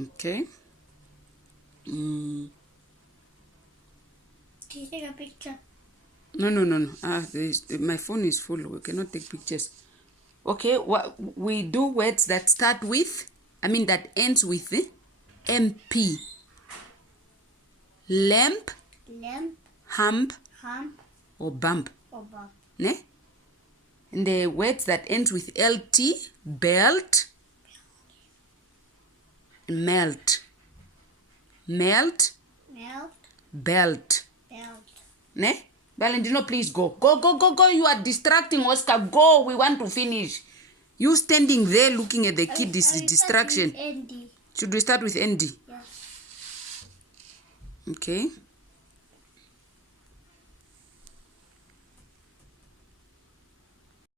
Okay. Can you take a picture? No. My phone is full. We cannot take pictures. Okay, we do words that start with, that ends with MP. Lamp, Lamp, hump, hump, or bump. or bump. Ne? And the words that ends with LT, belt, melt. Melt, Melt, belt. belt. Ne? Valentino, please go. Go. You are distracting Oscar. Go. We want to finish. You standing there looking at the kid is a distraction. Andy. Should we start with Andy? Yeah. Okay.